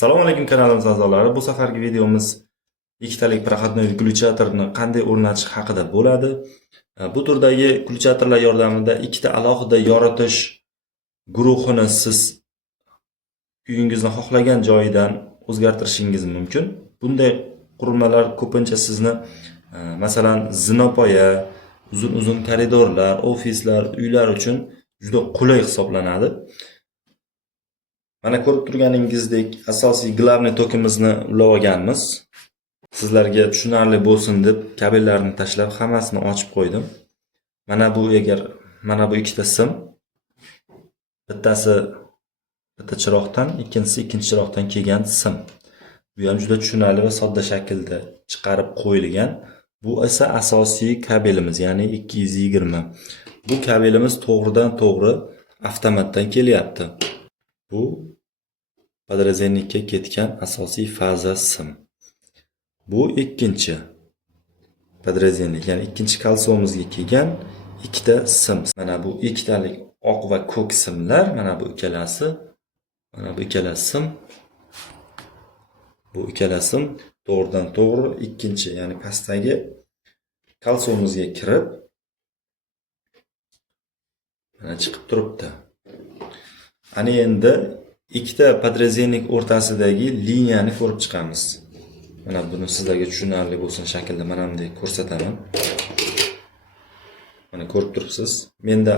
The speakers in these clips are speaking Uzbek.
Assalomu alaykum kanalimiz a'zolari. Bu safargi videomiz ikkitalik proxodnoy vyuglyatorni qanday o'rnatish haqida bo'ladi. Bu turdagi vyuglyatorlar yordamida ikkita alohida yoritish guruhini siz uyingizni xohlagan joyidan o'zgartirishingiz mumkin. Bunday qurilmalar ko'pincha sizni masalan zinapoya, uzun koridorlar, ofislar, uylar uchun juda qulay hisoblanadi. Mana ko'rib turganingizdek asosiy glavniy tokimizni ulab olganmiz. Sizlarga tushunarli bo'lsin deb kabellarni tashlab hammasini ochib qo'ydim. Mana bu ikkita sim. Bittasi bitta chiroqdan, ikkinchisi ikkinchi chiroqdan kelgan sim. Bu ham juda tushunarli va sodda shaklda chiqarib qo'yilgan. Bu esa asosiy kabelimiz, ya'ni 220. Bu kabelimiz to'g'ridan-to'g'ri avtomatdan kelyapti. Bu podrazyenlikka ketgan asosiy faza sim. Bu ikkinchi podrazyenlik, ya'ni ikkinchi kalsomizga kelgan ikkita sim. Mana bu ikkitalik oq va ko'k simlar, mana bu ikkalasi, mana bu ikkala sim. Bu ikkala sim to'g'ridan-to'g'ri ikkinchi, ya'ni pastdagi kalsomizga kirib mana chiqib turibdi. Ana endi ikkita podrazyenlik o'rtasidagi liniyani ko'rib chiqamiz. Mana buni sizlarga tushunarli bo'lsin shaklda mana bunday ko'rsataman. Mana ko'rib turibsiz. Menda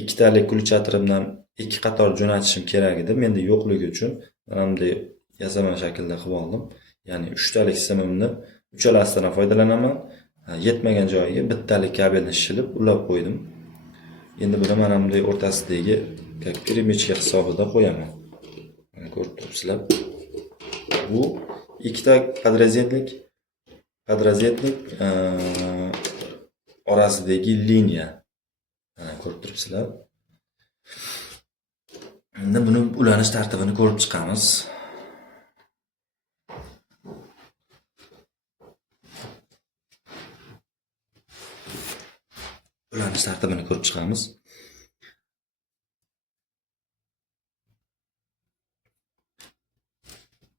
ikkitalik vyuglyatordan ikki qator jo'natishim kerak edi. Menda yo'qligi uchun mana bunday yasama shaklda qilib oldim. Ya'ni 3 talik simimni uchalasidan foydalanaman. Yetmagan joyiga bittalik kabelni shilib ulab qo'ydim. Endi buni mana bunday o'rtasidagi перемычка hisobida qo'yaman. Mana ko'rib turibsizlar. Bu ikkita podrazyenlik orasidagi liniya. Mana ko'rib turibsizlar. Endi buni ulanish tartibini ko'rib chiqamiz.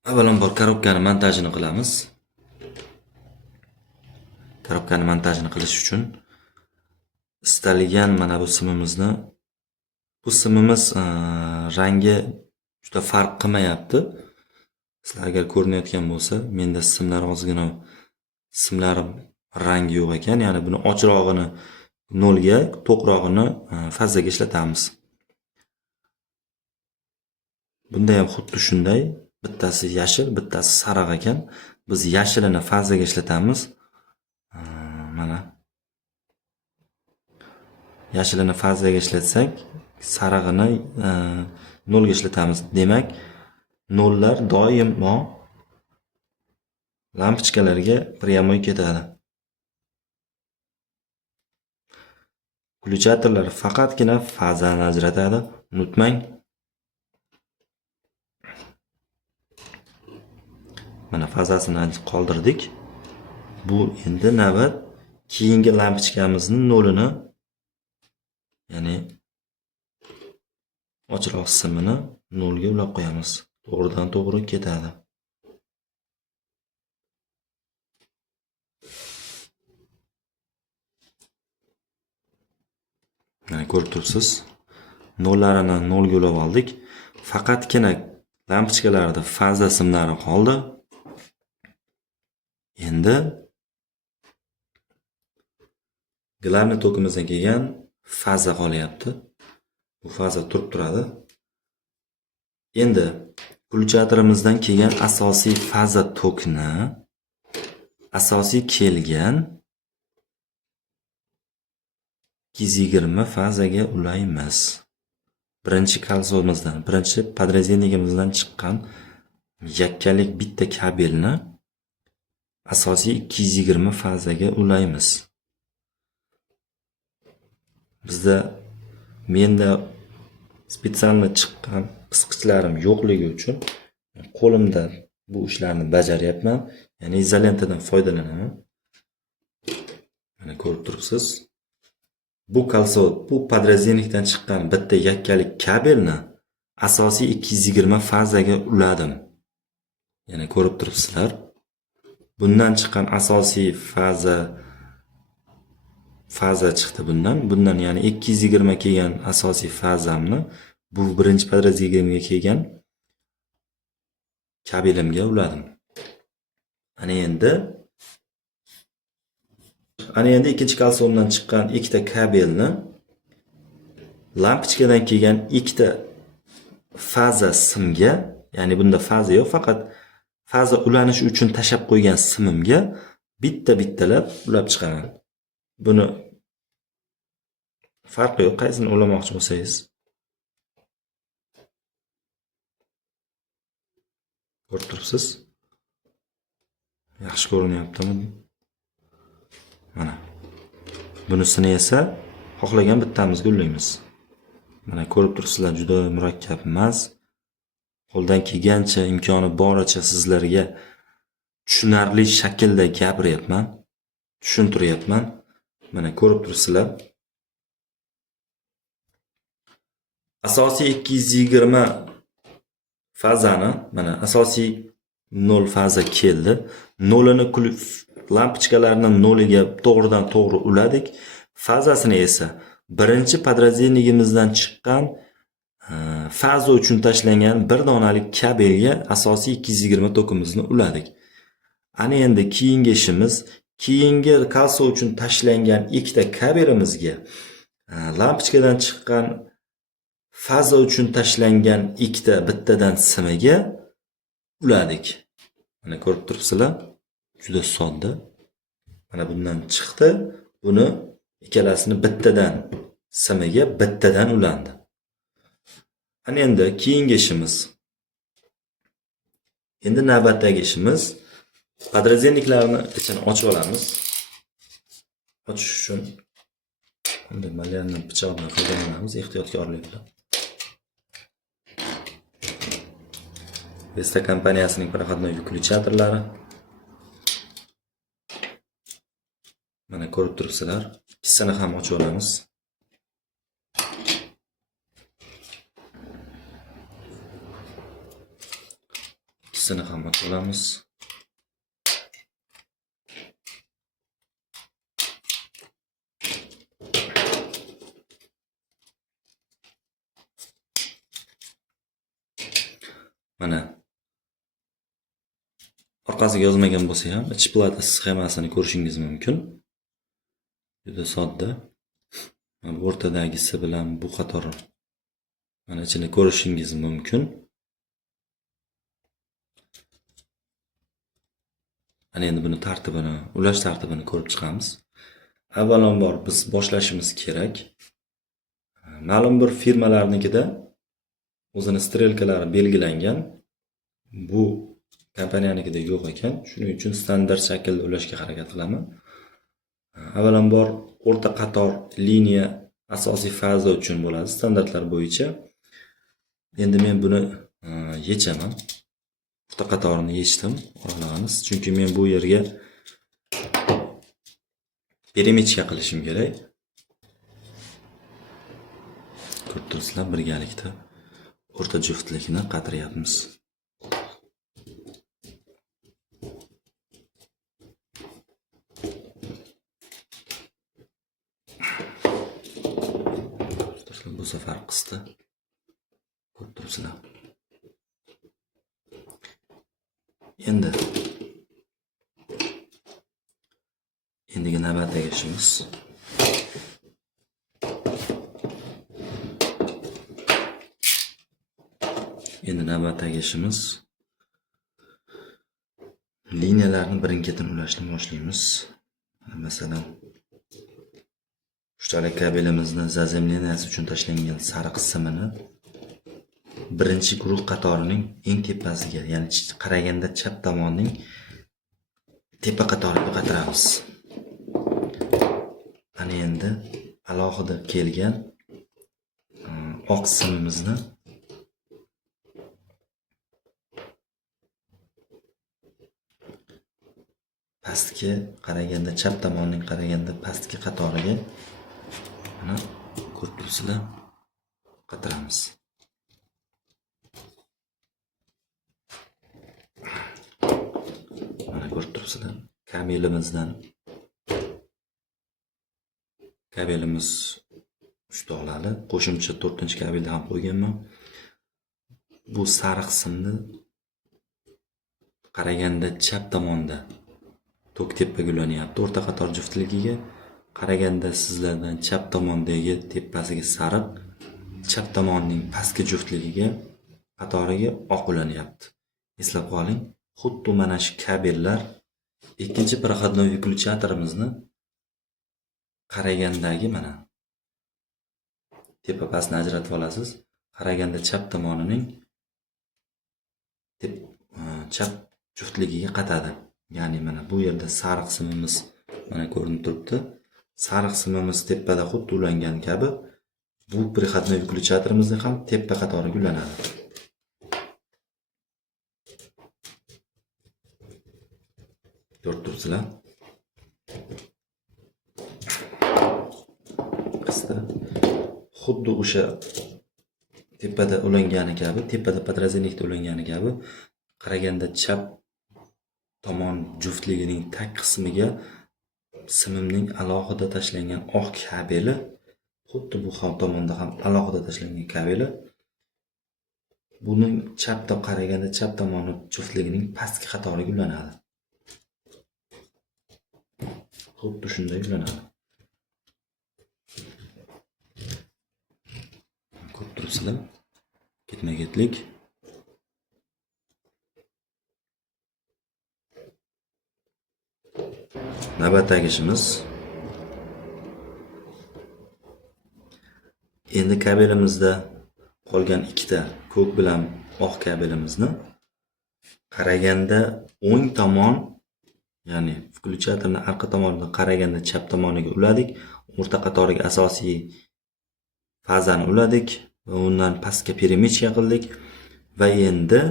Avvalambor korobkani montajini qilamiz. Korobkani montajini qilish uchun istalgan mana bu simimiz rangi juda farq qilmayapti. Sizlarga ko'rinayotgan bo'lsa, menda simlarim rangi yo'q ekan, ya'ni buni ochirog'ini 0 ga, to'qrog'ini fazaga ishlatamiz. Bunda ham xuddi shunday. Bittasi yashil, bittasi sariq ekan. Biz yashilini fazaga ishlatamiz. Mana. Yashilini fazaga ishlatsak, sarig'ini 0 ga ishlatamiz. Demak, 0 lar doimo lampochkalarga прямой ketadi. Vyuglyatorlar faqatgina fazani ajratadi. Unutmang. Mana fazasini qoldirdik. Bu endi navbat keyingi lampochkamizning 0 ni, ya'ni ochiroq simini 0 ga ulab qo'yamiz. To'g'ridan-to'g'ri ketadi. Mana ko'rib turibsiz. 0 larini 0 ga ulab oldik. Faqatgina lampochkalarda faza simlari qoldi. Endi glavniy tokimizdan kelgan faza qolyapti. Bu faza turib turadi. Endi vyuglyatorimiizdan kelgan asosiy faza tokni asosiy kelgan 220 fazaga ulaymiz. Birinchi kalsomizdan, birinchi podrazyenligimizdan chiqqan yakkalik bitta kabelni asosiy 220 fazaga ulaymiz. Menda spesialni chiqqan qisqichlarim yo'qligi uchun qo'limda bu ishlarni bajaryapman. Ya'ni izolentadan foydalanaman. Mana ko'rib turibsiz. Bu podrazyenlikdan chiqqan bitta yakkalik kabelni asosiy 220 fazaga uladim. Yana ko'rib turibsizlar. Bundan chiqqan asosiy faza chiqdi bundan. Bundan ya'ni 220 kelgan asosiy fazamni bu birinchi podrazdeleniyaga kelgan kabelimga uladim. Ana endi ikkinchi kalsiumdan chiqqan ikkita kabelni lampochkadan kelgan ikkita faza simga, ya'ni bunda faza yo'q, faqat faza ulanishi uchun tashab qo'ygan simimga bittalab ulab chiqaman. Buni farqi yo'q, qaysini ulamoqchi bo'lsangiz. Ko'rib turibsiz? Yaxshi ko'rinyaptimi? Mana. Bunisini esa xohlagan bittamizga ulaymiz. Mana ko'rib turibsizlar, juda murakkab emas. Qo'ldan kelgancha, imkoni boricha sizlarga tushunarli shaklda gapiryapman, tushuntiryapman. Mana ko'rib turibsizlar. Asosiy 220 fazani, mana asosiy 0 faza keldi. 0'ini lampochkalarning 0'iga to'g'ridan to'g'ri uladik. Fazasini esa birinchi podrazdelnigimizdan chiqqan faza uchun tashlangan bir donalik kabelga asosiy 220 tokimizni uladik. Ana endi keyingi ishimiz, keyingi kalsiy uchun tashlangan ikkita kabelimizga lampochkadan chiqqan faza uchun tashlangan ikkita bittadan simiga uladik. Mana ko'rib turibsizlar, juda sodda. Mana bundan chiqdi. Buni ikkalasini bittadan simiga bittadan ulandi. Ana endi keyingi ishimiz. Endi navbatdagi ishimiz podrazdelniklarni ichini ochib olamiz. Ochish uchun bunday malyarni pichoqdan foydalanamiz ehtiyotkorlik bilan. Vesta kompaniyasining proxodnoy vyuklyatorlari. Mana ko'rib turibsizlar. Ikkisini ham ochib olamiz. Ikkisini ham ochib olamiz. Mana orqasiga yozmagan bo'lsa ham ichki plata sxemasini ko'rishingiz mumkin. Juda sodda. Mana o'rtadagisi bilan bu qator mana ichini ko'rishingiz mumkin. Ana endi buni tartibini, ulash tartibini ko'rib chiqamiz. Avvalambor biz boshlashimiz kerak. Ma'lum bir firmalarnikida o'zini strelkalari belgilangan. Bu kompaniyanikida yo'q ekan. Shuning uchun standart shaklda ulashga harakat qilaman. Avvalambor o'rta qator liniya asosiy faza uchun bo'ladi standartlar bo'yicha. Endi men buni yechaman. O'rta qatorini yechdim, oralamiz. Chunki men bu yerga perimetrga qilishim kerak. Ko'rib turibsizlar, birgalikda o'rta juftlikni qatiryapmiz. Bu safar qisdi. Ko'rib turibsizlar. Endigi navbatdagi ishimiz liniyalarni birin-ketin ulashni boshlaymiz. Masalan, uchtalik kabelimizni zazemleniyasi uchun tashlangan sariq simini birinchi guruh qatorining eng tepasiga, ya'ni qaraganda chap tomonning tepa qatoriga qatiramiz. Ana endi alohida kelgan oq simimizni pastki qaraganda, chap tomonning qaraganda pastki qatoriga mana ko'rib turibsizlar, qatiramiz. turibsizlar. Kabelimiz 3 tog'lali. Qo'shimcha 4-kabelni ham qo'yganman. Bu sariq simni qaraganda chap tomonda tok tepaga ulanyapti. O'rta qator juftligiga qaraganda sizlardan chap tomondagi tepasiga sariq, chap tomonning pastki juftligiga qatoriga oq ulanyapti. Eslab qoling, xuddi mana shu kabellar ikkinchi prohodnoy vyuklyatorimizni qaragandagi mana tepa pastni ajratib olasiz. Qaraganda chap tomonining chap juftligiga qatadi. Ya'ni mana bu yerda sariq simimiz mana ko'rinib turibdi. Sariq simimiz tepada xuddi ulangan kabi bu prohodnoy vyuklyatorimizni ham tepa qatoriga ulanadi. Ko'rib turibsizlar? Xuddi o'sha tepada ulangani kabi, tepada podrazdenikda ulangani kabi qaraganda chap tomon juftligining tag qismiga simimning alohida tashlangan oq kabeli, xuddi bu ham tomonda ham alohida tashlangan kabeli buning chapda qaraganda chap tomoni juftligining pastki qatoriga ulanadi. Xuddi shunday ulanadi. Ko'rib turibsizlar? Ketma-ketlik. Navbatdagi ishimiz. Endi kabelimizda qolgan ikkita ko'k bilan oq kabelimizni qaraganda o'ng tomon, ya'ni vyuklyatorning orqa tomonidan qaraganda chap tomoniga uladik. O'rta qatoriga asosiy fazani uladik va undan pastga peremechka qildik va endi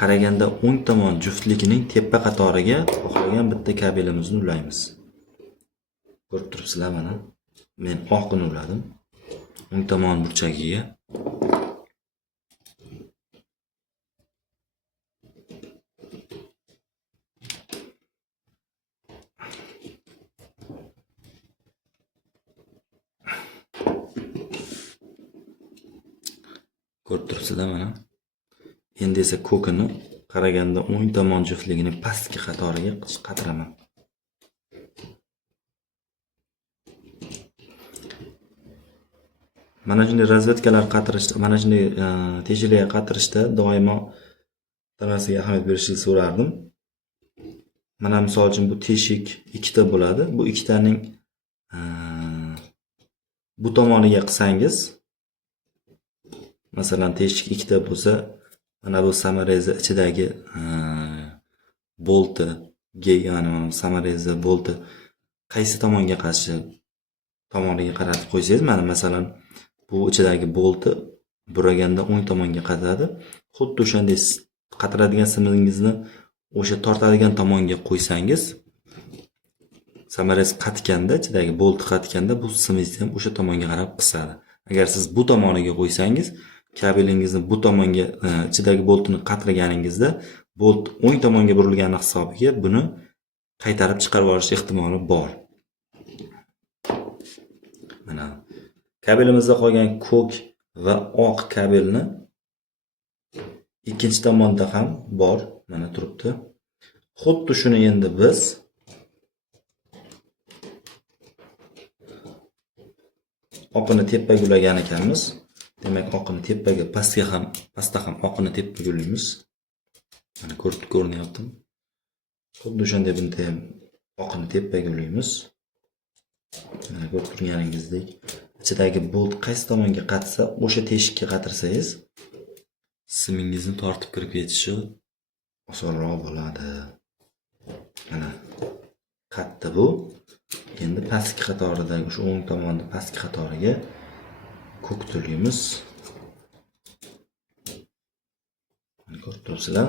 qaraganda o'ng tomon juftligining tepa qatoriga xohlagan bitta kabelimizni ulaymiz. Ko'rib turibsizlar mana. Men oqini uladim. O'ng tomon burchagiga. Ko'rib turibsizlar mana. Endi esa ko'kini qaraganda o'ng tomon juftligining pastki qatoriga qatiraman. Mana shunday razvedkalar qatirishda, mana shunday teshiklarga qatirishda doimo tanasiga ahamiyat berishni so'rardim. Mana misol uchun bu teshik ikkita bo'ladi. Bu ikkitaning bu tomoniga qilsangiz, masalan teshik ikkita bo'lsa, mana bu samareza ichidagi bolti, ya'ni samareza bolti qaysi tomonga qarshi tomoniga qaratib qo'ysangiz, mana masalan bu ichidagi bolti buraganda o'ng tomonga qatadi. Xuddi o'shanday qatiradigan simingizni o'sha tortadigan tomonga qo'ysangiz, samarez qatganda, ichidagi bolti qatganda bu simingiz ham o'sha tomonga qarab qisadi. Agar siz bu tomoniga qo'ysangiz, kabelingizni bu tomonga ichidagi boltini qatirganingizda bolt o'ng tomonga burilgani hisobiga buni qaytarib chiqarib olish ehtimoli bor. Mana kabelimizda qolgan ko'k va oq kabelni ikkinchi tomonda ham bor, mana turibdi. Xuddi shuni endi biz oqini tepaga ulagan ekanmiz. Demak, oqini tepaga, pastda ham oqini tepaga ulaymiz. Mana ko'rinyapti. Xuddi o'shanday bunda ham oqini tepaga ulaymiz. Mana ko'rib turganingizdek, ichidagi bolt qaysi tomonga qatsa, o'sha teshikka qatirsangiz, simingizni tortib kirib ketishi osonroq bo'ladi. Mana qatdi bu. Endi pastki qatoridagi o'sha o'ng tomonning pastki qatoriga ko'k tulaymiz. Mana ko'rib turibsizlar.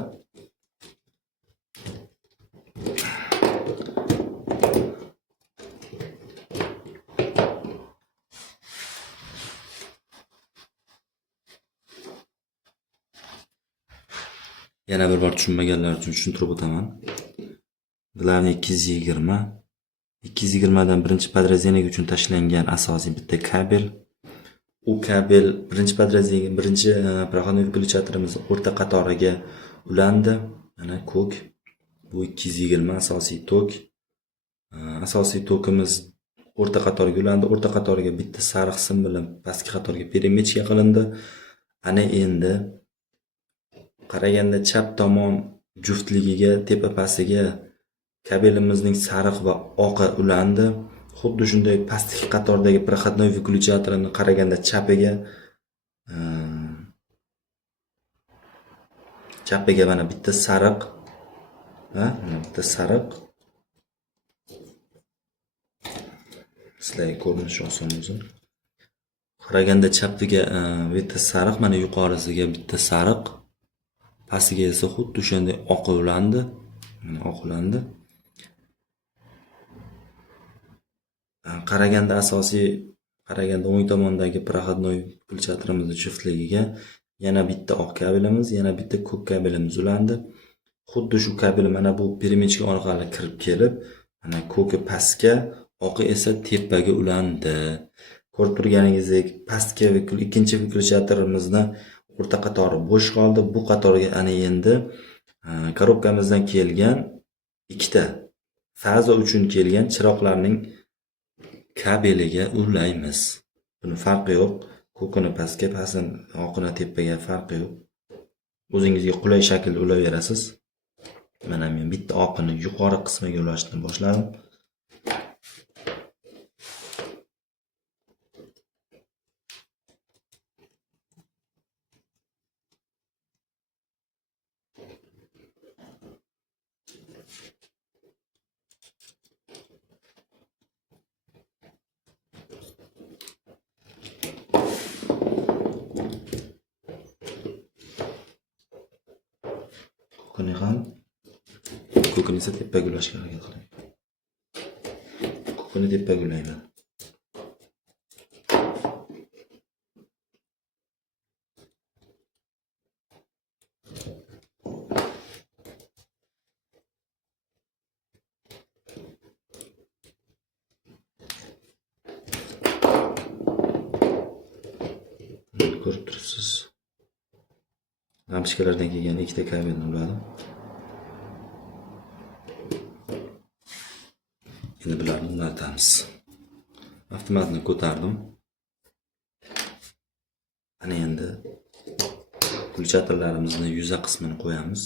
Yana bir bor tushunmaganlar uchun tushuntirib o'taman. Glavniy 220. 220 dan birinchi podrazdeleniya uchun tashlangan asosiy bitta kabel. U kabel birinchi podrazdeleniya, birinchi proxodnoy выключателimiz o'rta qatoriga ulandi. Mana ko'k. Bu 220 asosiy tok. Asosiy tokimiz o'rta qatoriga ulandi. O'rta qatoriga bitta sariq sim bilan pastki qatoriga перемечка qilindi. Ana endi qaraganda chap tomon juftligiga, tepa pastiga kabelimizning sariq va oqi ulandi. Xuddi shunday pastki qatordagi proxodnoy выключателini qaraganda chapiga mana bitta sariq, mana bitta sariq. Sizlarga ko'rinishi oson bo'lsin. Qaraganda chapiga bitta sariq, mana yuqorisiga bitta sariq, pastiga esa xuddi o'shanday oq ulandi. Mana oq ulandi. Qaraganda o'ng tomondagi proxodnoy выключателimizning juftligiga yana bitta oq kabelimiz, yana bitta ko'k kabelimiz ulandi. Xuddi shu kabel mana bu перемечка orqali kirib kelib, mana ko'ki pastga, oqi esa tepaga ulandi. Ko'rib turganingizdek, pastki ikkinchi выключателimizni o'rta qatori bo'sh qoldi. Bu qatorga ana endi korobkamizdan kelgan ikkita faza uchun kelgan chiroqlarning kabeliga ulaymiz. Buni farqi yo'q. Ko'kini pastga, pastini oqini tepaga farqi yo'q. O'zingizga qulay shaklda ulaverasiz. Mana men bitta oqini yuqori qismiga ulashni boshladim. Ko'kini esa tepaga ulashga harakat qiling. Ko'kini tepaga ulayman. Ko'rib turibsiz. Lampochkalardan kelgan ikkita kabelni uladim. Endi bularni o'rnatamiz. Avtomatni ko'tardim. Ana endi выключателlarimizni yuza qismini qo'yamiz.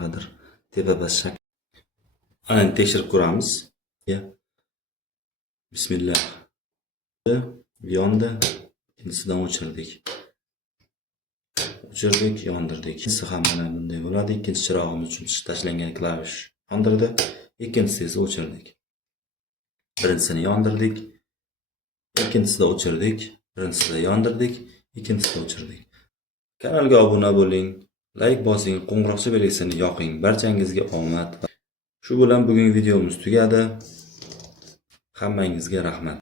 Hozir tepa-past shakl. Ana endi tekshirib ko'ramiz. Bismillah. Yondi. Ikkinchisidan o'chirdik. Yondirdik. Ikkinchisi ham mana bunday bo'ladi. Ikkinchi chirog'imiz uchun tashlangan klavish yondirdi. Ikkinchisi esa o'chirdik. Birinchisini yondirdik, ikkinchisida o'chirdik, birinchisida yondirdik, ikkinchisida o'chirdik. Kanalga obuna bo'ling, like bosing, qo'ng'iroqcha belgisini yoqing. Barchangizga omad. Shu bilan bugungi videomiz tugadi. Hammangizga rahmat.